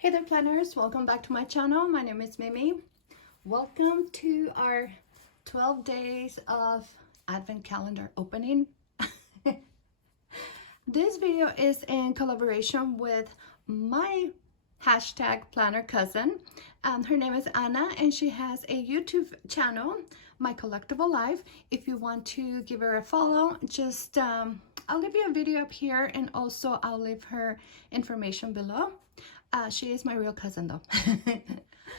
Hey there planners, welcome back to my channel. My name is Mimi. Welcome to our 12 days of advent calendar opening. This video is in collaboration with my hashtag planner cousin. Her name is Anna and she has a YouTube channel, My Collectible Life. If you want to give her a follow, just I'll leave you a video up here and also I'll leave her information below. She is my real cousin though.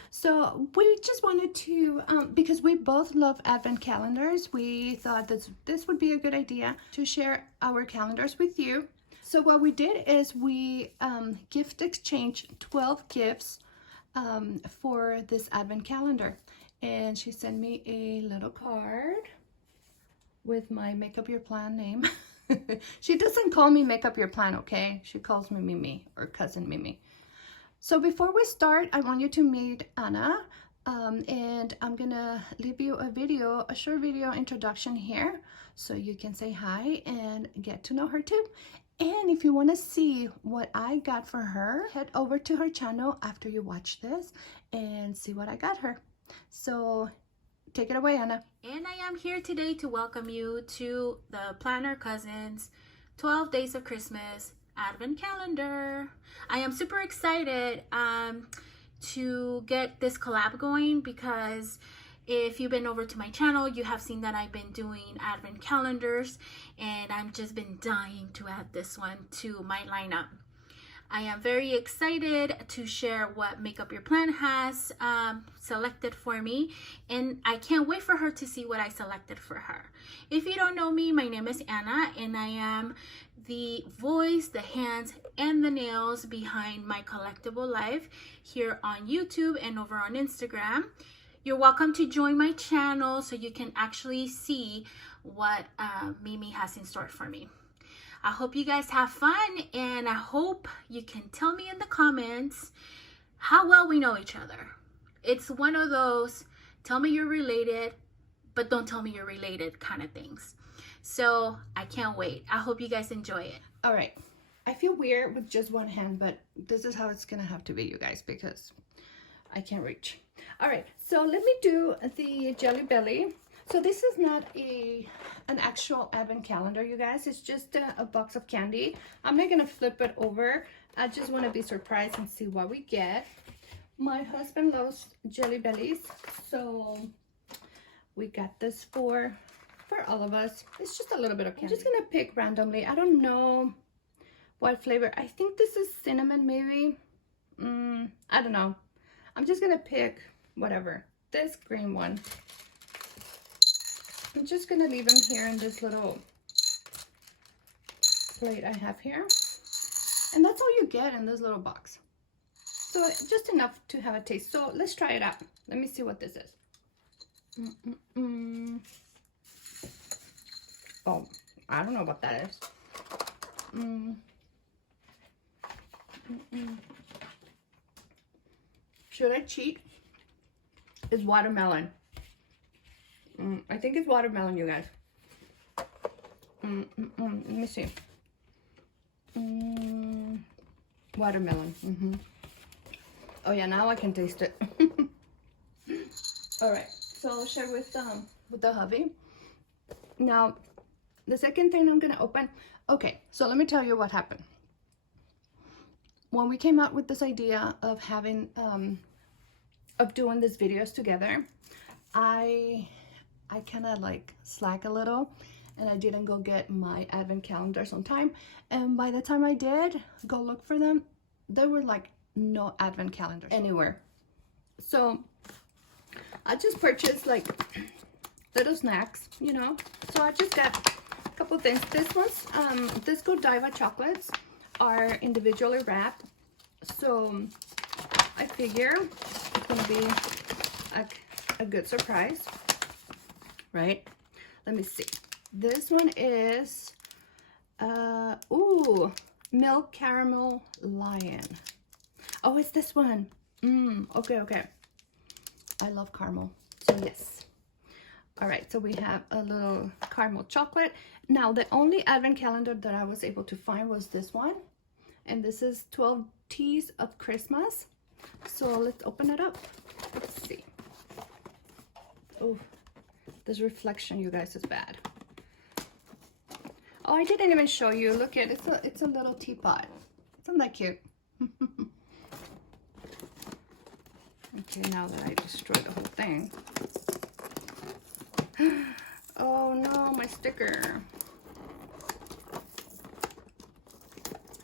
So we just wanted to, because we both love advent calendars, we thought this would be a good idea to share our calendars with you. So what we did is we gift exchanged 12 gifts for this advent calendar. And she sent me a little card with my Make Up Your Plan name. She doesn't call me Make Up Your Plan, okay? She calls me Mimi or Cousin Mimi. So before we start, I want you to meet Anna, and I'm gonna leave you a short video introduction here so you can say hi and get to know her too. And if you want to see what I got for her, head over to her channel after you watch this and see what I got her. So take it away, Anna. And I am here today to welcome you to the Planner Cousins 12 Days of Christmas Advent Calendar. I am super excited to get this collab going because if you've been over to my channel, you have seen that I've been doing advent calendars and I've just been dying to add this one to my lineup. I am very excited to share what Make Up Your Plan has selected for me, and I can't wait for her to see what I selected for her. If you don't know me, my name is Anna, and I am the voice, the hands, and the nails behind My Collectible Life here on YouTube and over on Instagram. You're welcome to join my channel so you can actually see what Mimi has in store for me. I hope you guys have fun, and I hope you can tell me in the comments how well we know each other. It's one of those tell me you're related, but don't tell me you're related kind of things. So I can't wait. I hope you guys enjoy it. All right. I feel weird with just one hand, but this is how it's gonna have to be, you guys, because I can't reach. All right, so let me do the Jelly Belly. So this is not an actual advent calendar, you guys. It's just a box of candy. I'm not gonna flip it over. I just want to be surprised and see what we get. My husband loves Jelly Bellies, so we got this for all of us. It's just a little bit of candy. I'm just gonna pick randomly. I don't know what flavor. I think this is cinnamon, maybe. I don't know. I'm just gonna pick whatever. This green one. I'm just gonna leave them here in this little plate I have here. And that's all you get in this little box. So just enough to have a taste. So let's try it out. Let me see what this is. Oh, I don't know what that is. Should I cheat? It's watermelon. I think it's watermelon, you guys. Let me see. Watermelon. Oh yeah, now I can taste it. All right, so I'll share with the hubby. Now, the second thing I'm gonna open. Okay, so let me tell you what happened. When we came out with this idea of having of doing these videos together, I kind of like slack a little and I didn't go get my advent calendars on time, and by the time I did go look for them, there were like no advent calendars anywhere. So I just purchased like little snacks, you know. So I just got a couple things. This one's this Godiva chocolates are individually wrapped, so I figure it's gonna be a good surprise, right? Let me see. This one is ooh, milk caramel lion. Oh, it's this one. Okay. I love caramel, so yes. All right, so we have a little caramel chocolate. Now, the only advent calendar that I was able to find was this one, and this is 12 Teas of Christmas. So let's open it up. Let's see. Oh, this reflection, you guys, is bad. Oh, I didn't even show you. Look at it. It's a little teapot. Isn't that cute? Okay, now that I destroyed the whole thing. Oh no, my sticker.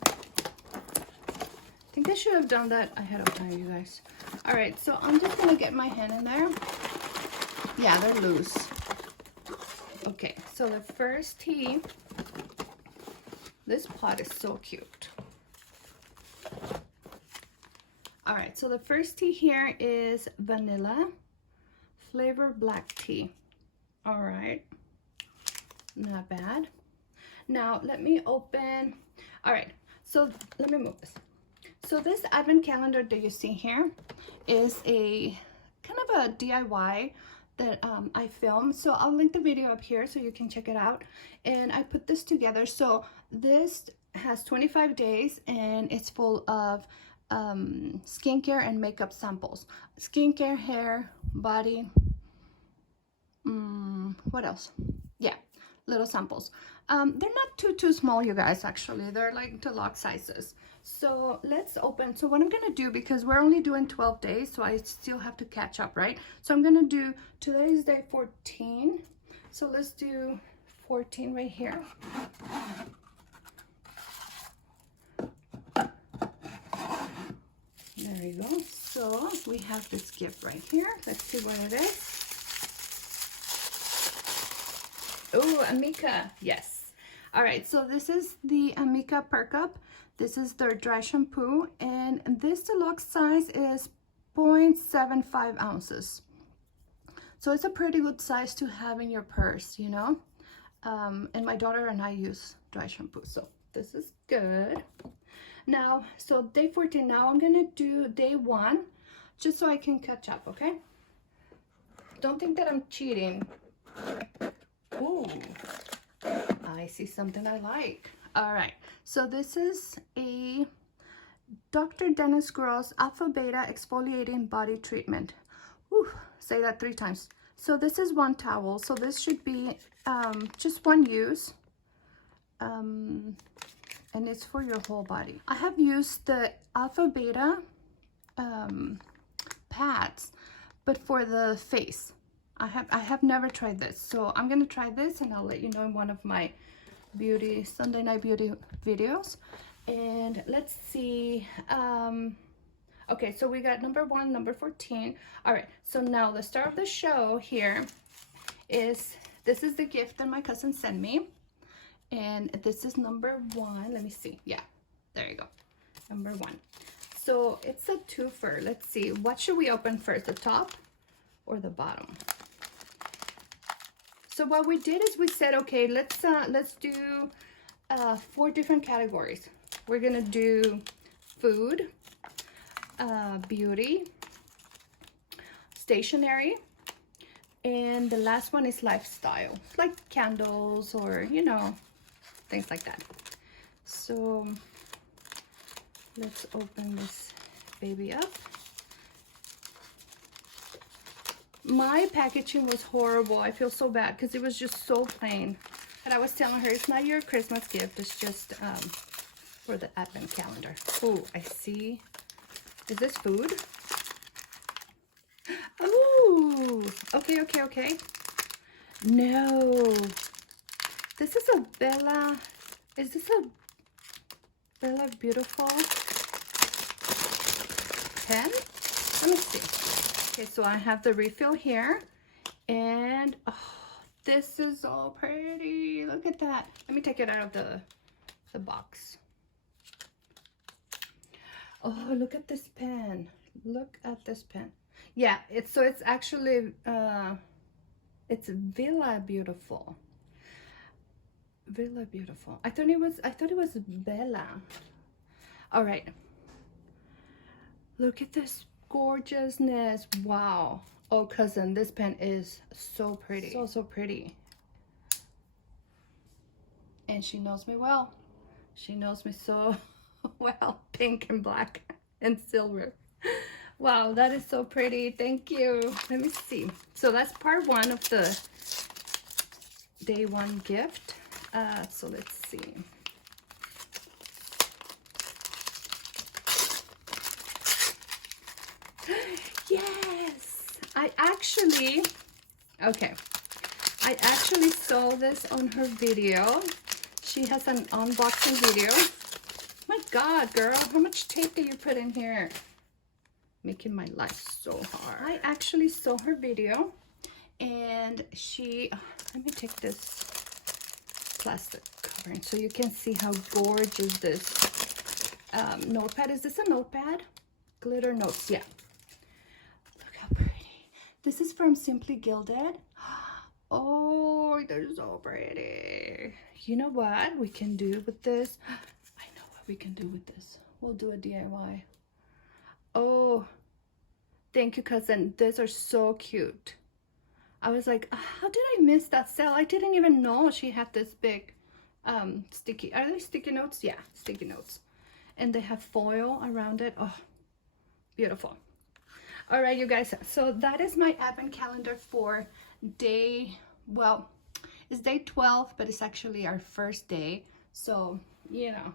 I think I should have done that ahead of time, you guys. All right, so I'm just gonna get my hand in there. Yeah, they're loose. Okay, so the first tea. This pot is so cute. All right, so the first tea here is vanilla flavor black tea. All right, not bad. Now let me open. All right, so let me move this. So this advent calendar that you see here is a kind of a DIY that I filmed. So I'll link the video up here so you can check it out. And I put this together. So this has 25 days and it's full of skincare and makeup samples. Skincare, hair, body, what else? Yeah, little samples. They're not too small, you guys, actually. They're like deluxe sizes. So let's open. So what I'm gonna do, because we're only doing 12 days, so I still have to catch up, right? So I'm gonna do, today is day 14. So let's do 14 right here. There we go. So we have this gift right here. Let's see what it is. Oh, Amika. Yes. All right. So this is the Amika Perk Up. This is their dry shampoo. And this deluxe size is 0.75 ounces. So it's a pretty good size to have in your purse, you know. And my daughter and I use dry shampoo. So this is good. Now, so day 14, now I'm gonna do day 1, just so I can catch up, okay? Don't think that I'm cheating. Ooh, I see something I like. All right, so this is a Dr. Dennis Gross Alpha Beta Exfoliating Body Treatment. Ooh, say that 3 times. So this is 1 towel, so this should be just 1 use. And it's for your whole body. I have used the Alpha Beta pads, but for the face. I have never tried this, so I'm gonna try this and I'll let you know in one of my Sunday night beauty videos. And let's see. Okay, so we got number 1, number 14. All right, so now the star of the show here is, this is the gift that my cousin sent me. And this is number 1. Let me see. Yeah, there you go. Number 1. So it's a twofer. Let's see. What should we open first, the top or the bottom? So what we did is we said, okay, let's do 4 different categories. We're gonna do food, beauty, stationery, and the last one is lifestyle, like candles or, you know, things like that. So let's open this baby up. My packaging was horrible. I feel so bad because it was just so plain. And I was telling her, it's not your Christmas gift, it's just for the advent calendar. Oh, I see. Is this food? Oh, okay. No. This is a Bella. Is this a Bella Beautiful pen? Let me see. Okay, so I have the refill here. And oh, this is so pretty. Look at that. Let me take it out of the box. Oh, look at this pen. Look at this pen. Yeah, it's actually it's Villa Beautiful. Villa Beautiful. I thought it was Bella. All right. Look at this gorgeousness. Wow. Oh, cousin, this pen is so pretty. So pretty. And she knows me well. She knows me so Well, pink and black and silver. Wow, that is so pretty. Thank you. Let me see. So that's part one of the day one gift. So let's see. Yes, I actually saw this on her video. She has an unboxing video. My God, girl, how much tape did you put in here? Making my life so hard. I actually saw her video, and she, let me take this plastic covering so you can see how gorgeous this notepad is. This a notepad? Glitter notes, yeah. Look how pretty. This is from Simply Gilded. Oh, they're so pretty. You know what we can do with this? I know what we can do with this. We'll do a DIY. Oh, thank you, cousin. These are so cute. I was like, how did I miss that sale? I didn't even know she had this big sticky. Are they sticky notes? Yeah, sticky notes. And they have foil around it. Oh, beautiful. All right, you guys. So that is my advent calendar for day, well, it's day 12, but it's actually our first day. So, you know,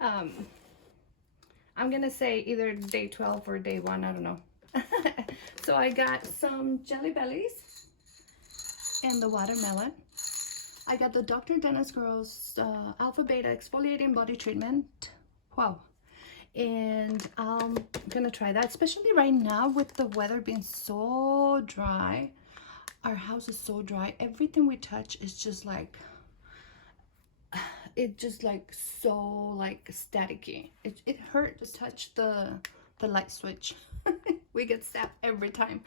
I'm gonna say either day 12 or day 1, I don't know. So I got some Jelly Bellies and the watermelon. I got the Dr. Dennis Girls Alpha Beta Exfoliating Body Treatment. Wow. And I'm gonna try that, especially right now with the weather being so dry. Our house is so dry. Everything we touch is just like, it just like so like staticky. It hurt to touch the light switch. We get stabbed every time.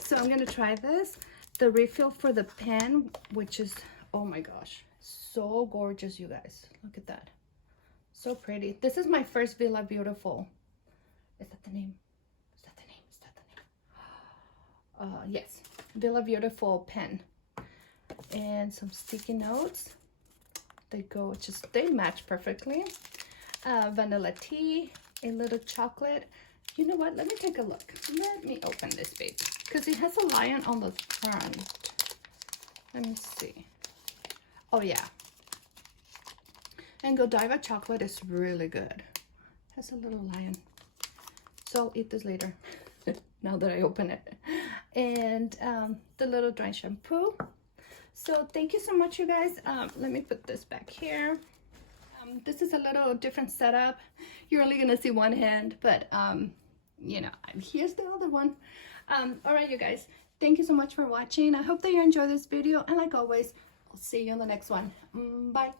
So I'm gonna try this. The refill for the pen, which is, oh my gosh, so gorgeous, you guys. Look at that. So pretty. This is my first Villa Beautiful. Is that the name? Is that the name? Is that the name? Yes. Villa Beautiful pen. And some sticky notes. They go just, they match perfectly. Vanilla tea, a little chocolate. You know what? Let me take a look. Let me open this baby. Because it has a lion on the front. Let me see. Oh yeah. And Godiva chocolate is really good. Has a little lion. So I'll eat this later. Now that I open it. And the little dry shampoo. So thank you so much, you guys. Let me put this back here. This is a little different setup. You're only gonna see one hand, but you know, here's the other one. All right, you guys. Thank you so much for watching. I hope that you enjoyed this video, and like always, I'll see you in the next one. Bye.